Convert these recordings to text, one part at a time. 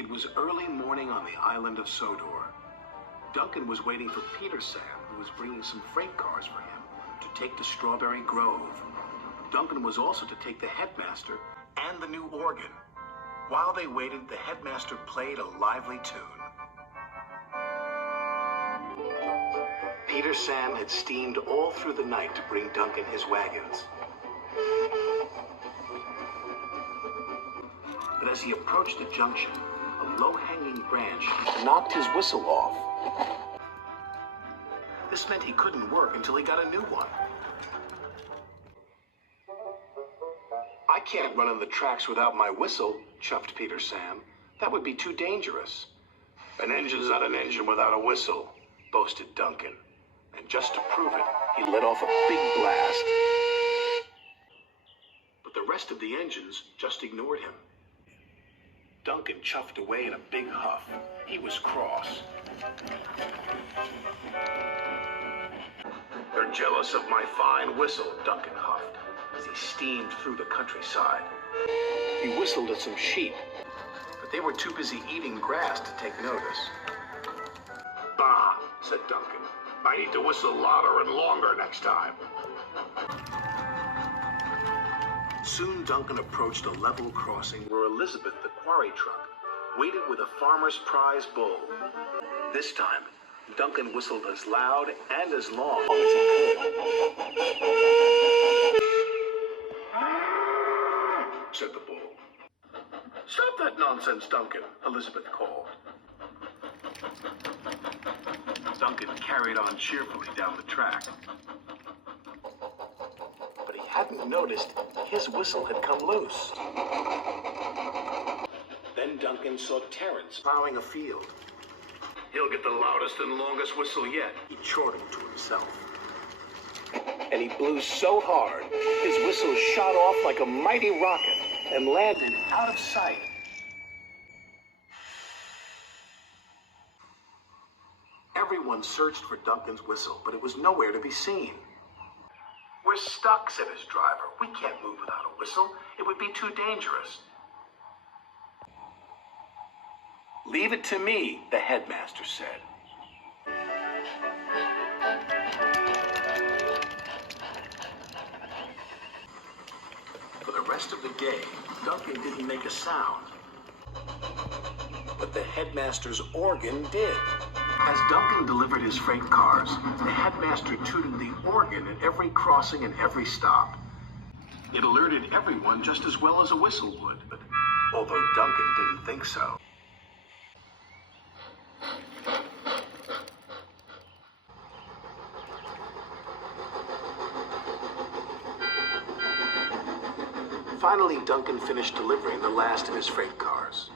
It was early morning on the island of Sodor. Duncan was waiting for Peter Sam, who was bringing some freight cars for him to take to Strawberry Grove. Duncan was also to take the headmaster and the new organ. While they waited, the headmaster played a lively tune. Peter Sam had steamed all through the night to bring Duncan his wagons. But as he approached the junction, a low-hanging branch knocked his whistle off. This meant he couldn't work until he got a new one. I can't run on the tracks without my whistle, chuffed Peter Sam. That would be too dangerous. An engine's not an engine without a whistle, boasted Duncan. And just to prove it, he let off a big blast. But the rest of the engines just ignored him. Duncan chuffed away in a big huff. He was cross. They're jealous of my fine whistle, Duncan huffed, as he steamed through the countryside. He whistled at some sheep, but they were too busy eating grass to take notice. Bah, said Duncan. I need to whistle louder and longer next time. Soon Duncan approached a level crossing where Elizabeth, the quarry truck, waited with a farmer's prize bull. This time, Duncan whistled as loud and as long as he could. Said the bull. Stop that nonsense, Duncan, Elizabeth called. Duncan carried on cheerfully down the track. But he hadn't noticed his whistle had come loose. Then Duncan saw Terence plowing a field. He'll get the loudest and longest whistle yet, he chortled to himself. And he blew so hard, his whistle shot off like a mighty rocket and landed out of sight. Everyone searched for Duncan's whistle, but it was nowhere to be seen. We're stuck, said his driver. We can't move without a whistle. It would be too dangerous. Leave it to me, the headmaster said. For the rest of the day, Duncan didn't make a sound. But the headmaster's organ did. As Duncan delivered his freight cars, the headmaster tooted the organ at every crossing and every stop. It alerted everyone just as well as a whistle would, but although Duncan didn't think so. Finally, Duncan finished delivering the last of his freight cars.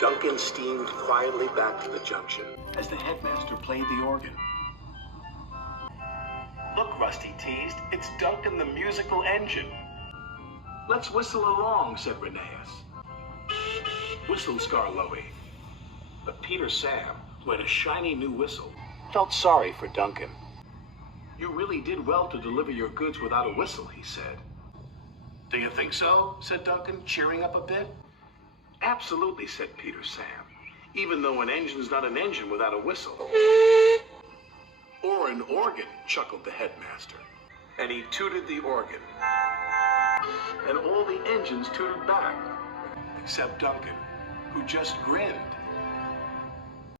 Duncan steamed quietly back to the junction as the headmaster played the organ. Look, Rusty teased, it's Duncan the musical engine. Let's whistle along, said Rheneas. Whistled Scarloey. But Peter Sam, who had a shiny new whistle, felt sorry for Duncan. You really did well to deliver your goods without a whistle, he said. Do you think so? Said Duncan, cheering up a bit. Absolutely, said Peter Sam, even though an engine's not an engine without a whistle. Or an organ, chuckled the headmaster. And he tooted the organ. And all the engines tooted back, except Duncan, who just grinned.